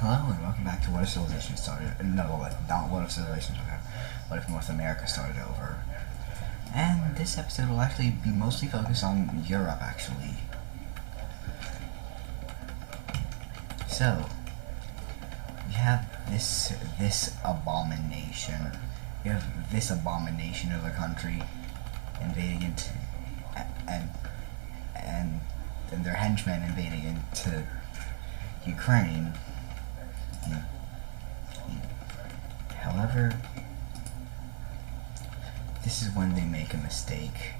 Hello and welcome back to What If Civilization Started. No, not What If Civilization Started. What If North America started over? And this episode will actually be mostly focused on Europe, actually. So, we have this abomination. You have this abomination of a country invading into and their henchmen invading into Ukraine. However, this is when they make a mistake.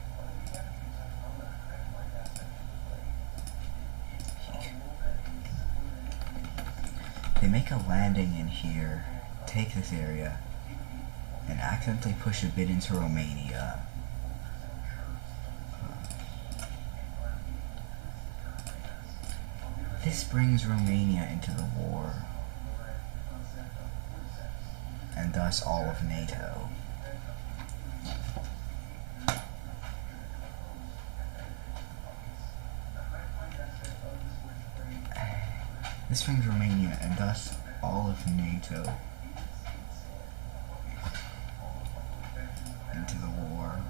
They make a landing in here, take this area, and accidentally push a bit into Romania. This brings Romania into the war, and thus all of NATO. This brings Romania, and thus all of NATO, into the war.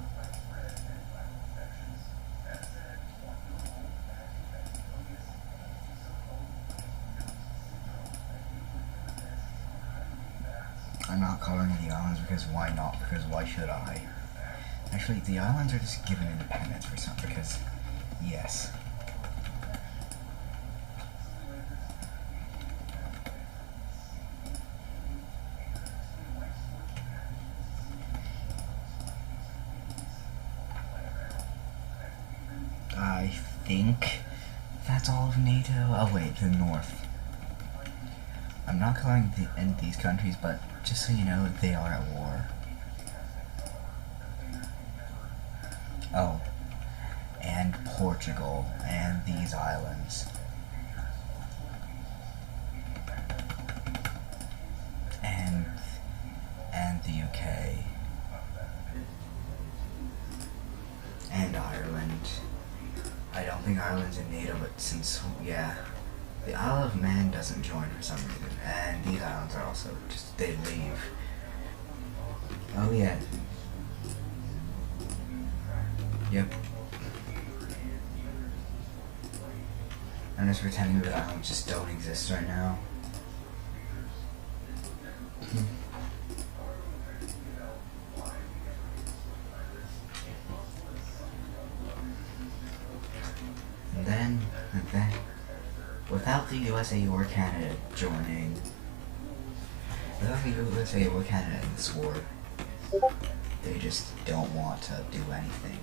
I'm not coloring the islands because why not? Because why should I? Actually, the islands are just given independence for some, because yes. I think that's all of NATO. Oh wait, the North. I'm not calling these countries, but just so you know, they are at war. Oh, and Portugal, and these islands. And the UK. And Ireland. I don't think Ireland's in NATO, but since, yeah. The Isle of Man doesn't join for some reason, and these islands are also just, they leave. Oh yeah. Yep. I'm just pretending that islands just don't exist right now. And then, without the USA or Canada joining, without the USA or Canada in this war, they just don't want to do anything.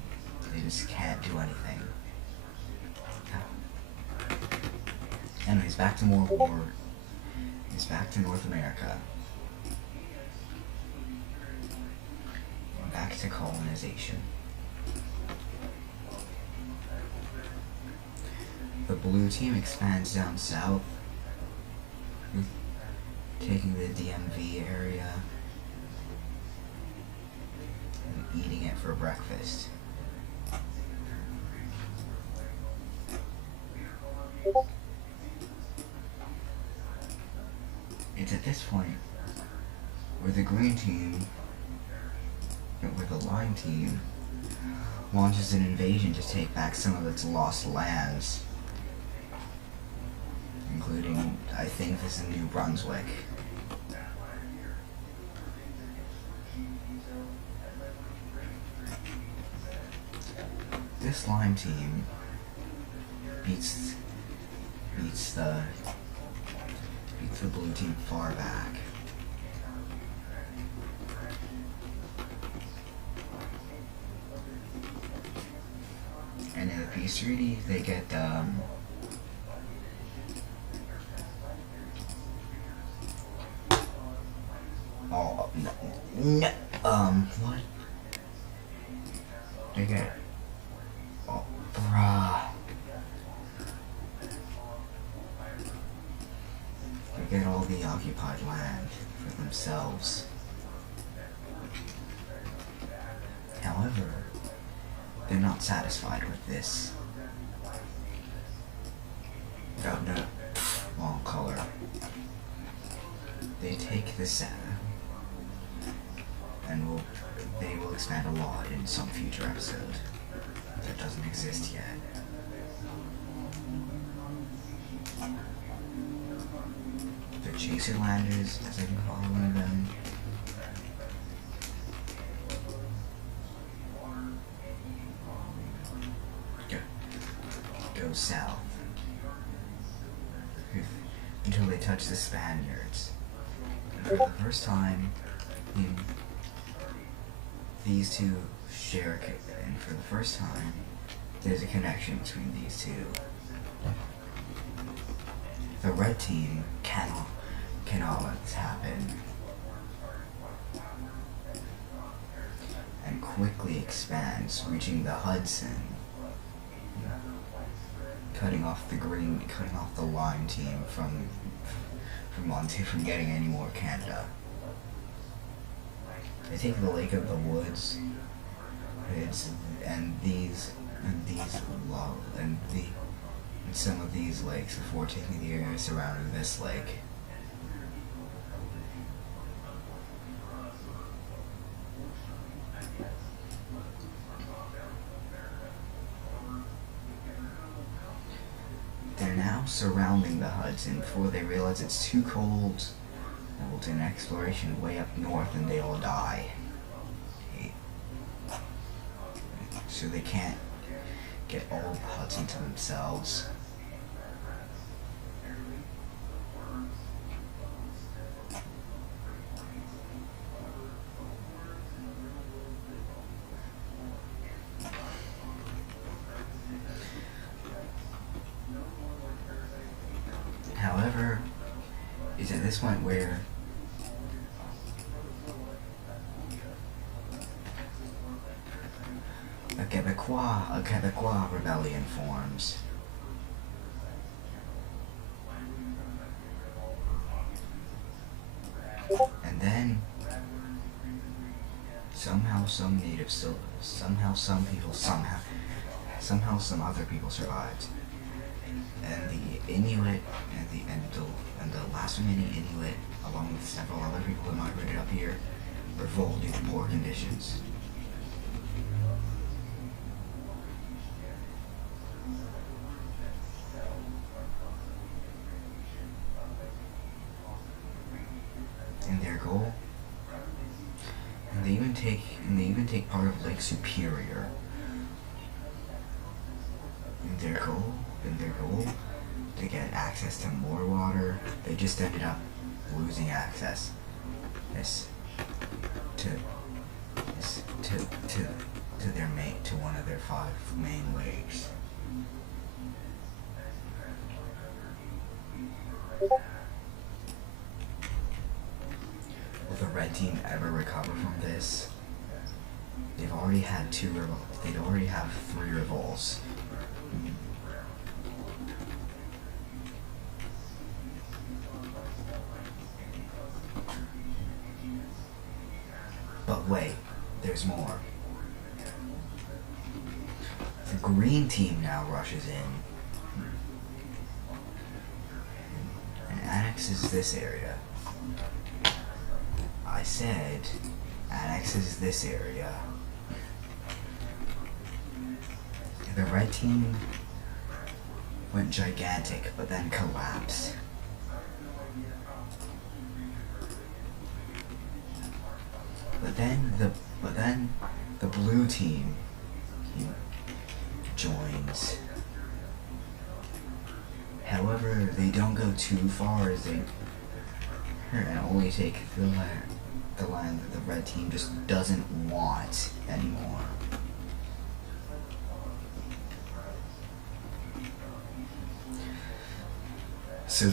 They just can't do anything. Anyways, back to more war. It's back to North America. Back to colonization. The blue team expands down south, taking the DMV area and eating it for breakfast. It's at this point where the green team, where the lime team, launches an invasion to take back some of its lost lands, including, I think this is New Brunswick. This lime team beats the blue team far back. And in the peace treaty, they get what? They get, oh, bruh. They get all the occupied land for themselves. However, they're not satisfied with this. Oh no, wrong color. take this and they will expand a lot in some future episode that doesn't exist yet. The Chaserlanders, as I've been following them. Go south until they touch the Spaniards. And for the first time, these two share, and for the first time, there's a connection between these two. The red team cannot let this happen, and quickly expands, reaching the Hudson, cutting off the lime team from getting any more Canada. They take the Lake of the Woods, and some of these lakes before taking the area surrounding this lake. They're now surrounding the Hudson before they realize it's too cold. We'll do an exploration way up north and they will die. So they can't get all of the Hudson to themselves. However, it's at this point where a Quebecois rebellion forms. And then somehow some other people survived. And the Inuit and the last remaining Inuit, along with several other people who migrated up here, revolted due to poor conditions. And their goal, and they even take part of Lake Superior. And their goal to get access to more water, they just ended up losing access to one of their 5 main lakes. Will the red team ever recover from this? They'd already have 3 revolts. But wait, there's more. The green team now rushes in and annexes this area. I said annexes this area. The red team went gigantic, but then collapsed. But then the blue team joins. However, they don't go too far as they and only take the land that the red team just doesn't want anymore. So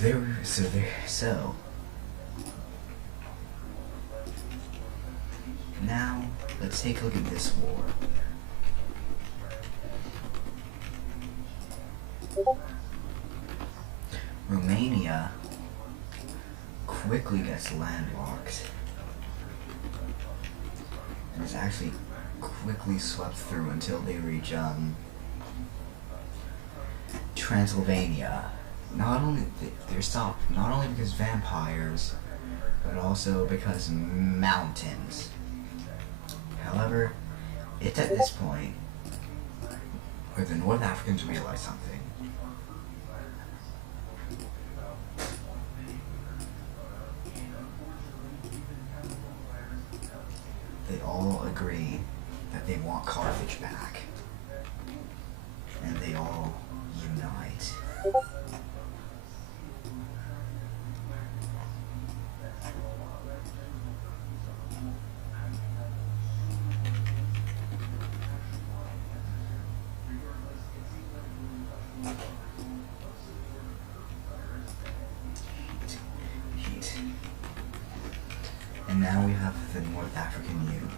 now let's take a look at this war. Romania quickly gets landlocked and is actually quickly swept through until they reach Transylvania. Not only they're stopped, not only because vampires but also because mountains. However, it's at this point where the North Africans realize something. They all agree that they want Carthage back. And they all unite. Heat. And now we have the North African Union.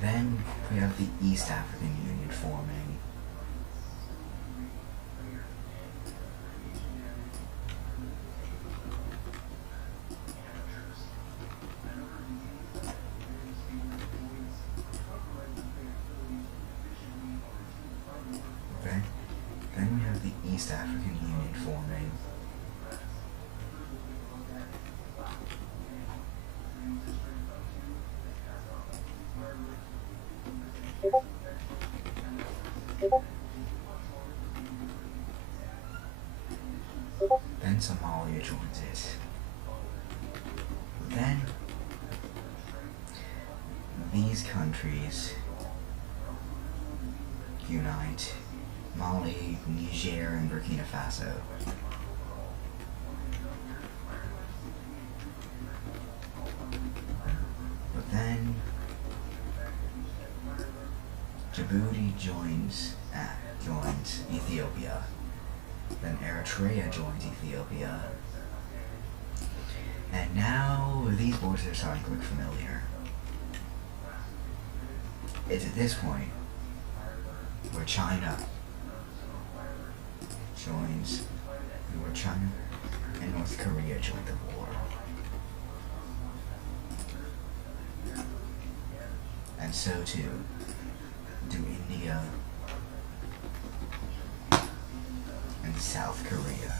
Then we have the East African Union forming. Okay. Then we have the East African Union forming. Then Somalia joins it. Then these countries unite: Mali, Niger, and Burkina Faso. But then Djibouti joins Ethiopia. Then Eritrea joins Ethiopia. And now these borders are starting to look familiar. It's at this point where China and North Korea join the war. And so too do India and South Korea.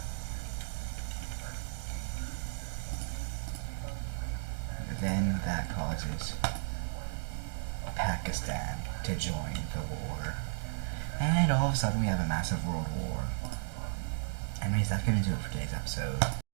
Then that causes Pakistan to join the war. And all of a sudden we have a massive world war. Anyways, that's gonna do it for today's episode.